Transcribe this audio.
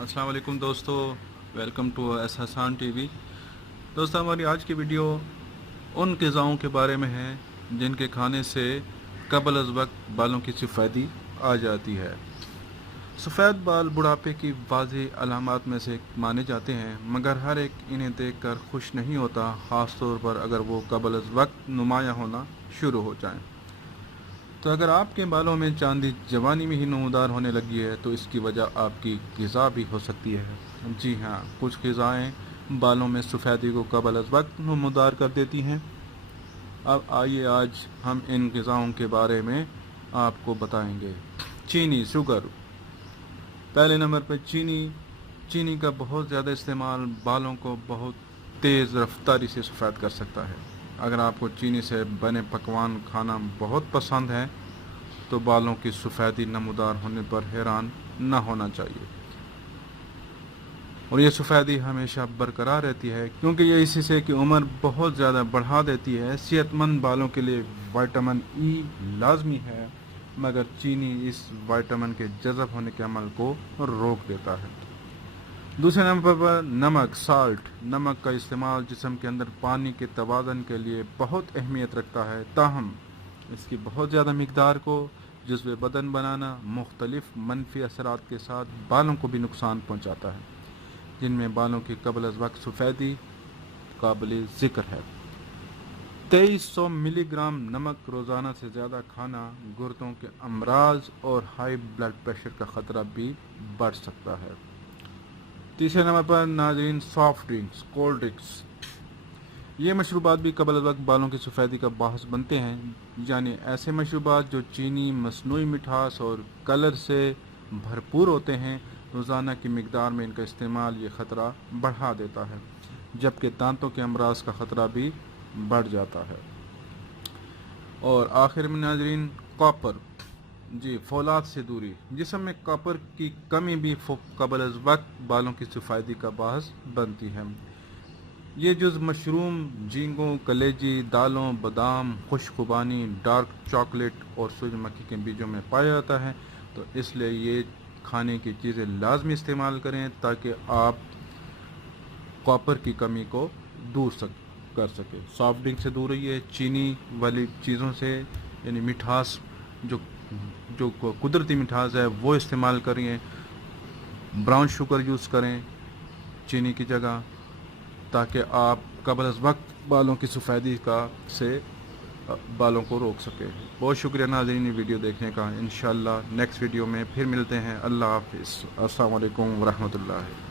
अस्सलाम वालेकुम दोस्तों, वेलकम टू एहसान टीवी। दोस्तों, हमारी आज की वीडियो उन ग़िज़ाओं के बारे में है जिनके खाने से कबल अज़ वक्त बालों की सफ़ेदी आ जाती है। सफ़ेद बाल बुढ़ापे की वाज़ेह अलामात में से माने जाते हैं, मगर हर एक इन्हें देखकर खुश नहीं होता, ख़ास तौर पर अगर वो कबल अज़ वक्त नुमायाँ होना शुरू हो जाएं। तो अगर आपके बालों में चांदी जवानी में ही नमूदार होने लगी है तो इसकी वजह आपकी ग़िज़ा भी हो सकती है। जी हाँ, कुछ ग़िज़ाएँ बालों में सफ़ेदी को कबल अज़ वक्त नमूदार कर देती हैं। अब आइए आज हम इन ग़िज़ाओं के बारे में आपको बताएंगे। चीनी, शुगर। पहले नंबर पर चीनी का बहुत ज़्यादा इस्तेमाल बालों को बहुत तेज़ रफ्तारी से सफ़ेद कर सकता है। अगर आपको चीनी से बने पकवान खाना बहुत पसंद है तो बालों की सफ़ेदी नमूदार होने पर हैरान न होना चाहिए, और ये सफ़ेदी हमेशा बरकरार रहती है क्योंकि ये इसी से कि उम्र बहुत ज़्यादा बढ़ा देती है। सेहतमंद बालों के लिए विटामिन ई लाजमी है, मगर चीनी इस विटामिन के जज़ब होने के अमल को रोक देता है। दूसरे नंबर पर नमक, साल्ट। नमक का इस्तेमाल जिस्म के अंदर पानी के तवाज़ुन के लिए बहुत अहमियत रखता है, ताहम इसकी बहुत ज़्यादा मिकदार को जुज़्व बदन बनाना मुख्तलिफ मनफी असरात के साथ बालों को भी नुकसान पहुँचाता है, जिनमें बालों की कबल अज़ वक्त सफ़ेदी काबिल ज़िक्र है। 2300 मिलीग्राम नमक रोज़ाना से ज़्यादा खाना गुर्दों के अमराज और हाई ब्लड प्रेशर का ख़तरा भी बढ़ सकता है। तीसरे नंबर पर नाज़रीन, सॉफ्ट ड्रिंक्स, कोल्ड ड्रिंक्स। ये मशरूबात भी कबल अज़ वक्त बालों की सफ़ेदी का बाहस बनते हैं, यानी ऐसे मशरूबात जो चीनी, मसनूई मिठास और कलर से भरपूर होते हैं। रोज़ाना की मिकदार में इनका इस्तेमाल ये ख़तरा बढ़ा देता है, जबकि दांतों के अमराज का ख़तरा भी बढ़ जाता है। और आखिर में नाज़रीन, कॉपर। जी, फौलाद से दूरी। जिस्म में कॉपर की कमी भी कबल अज़ वक्त बालों की सफ़ेदी का बाहस बनती है। ये जुज़ मशरूम, झींगों, कलेजी, दालों, बादाम, खुशखुबानी, डार्क चॉकलेट और सूरजमुखी के बीजों में पाया जाता है। तो इसलिए ये खाने की चीज़ें लाजमी इस्तेमाल करें ताकि आप कॉपर की कमी को दूर कर सकें। सॉफ्ट ड्रिंक से दूर रहिए, चीनी वाली चीज़ों से, यानी मिठास जो जो कुदरती मिठास है वो इस्तेमाल करिए। ब्राउन शुगर यूज़ करें चीनी की जगह, ताकि आप कबल अज़ वक्त बालों की सफ़ेदी से बालों को रोक सकें। बहुत शुक्रिया नाज़रीन ये वीडियो देखने का। इंशाअल्लाह नेक्स्ट वीडियो में फिर मिलते हैं। अल्लाह हाफ़िज़। अस्सलाम वालेकुम व रहमतुल्लाह।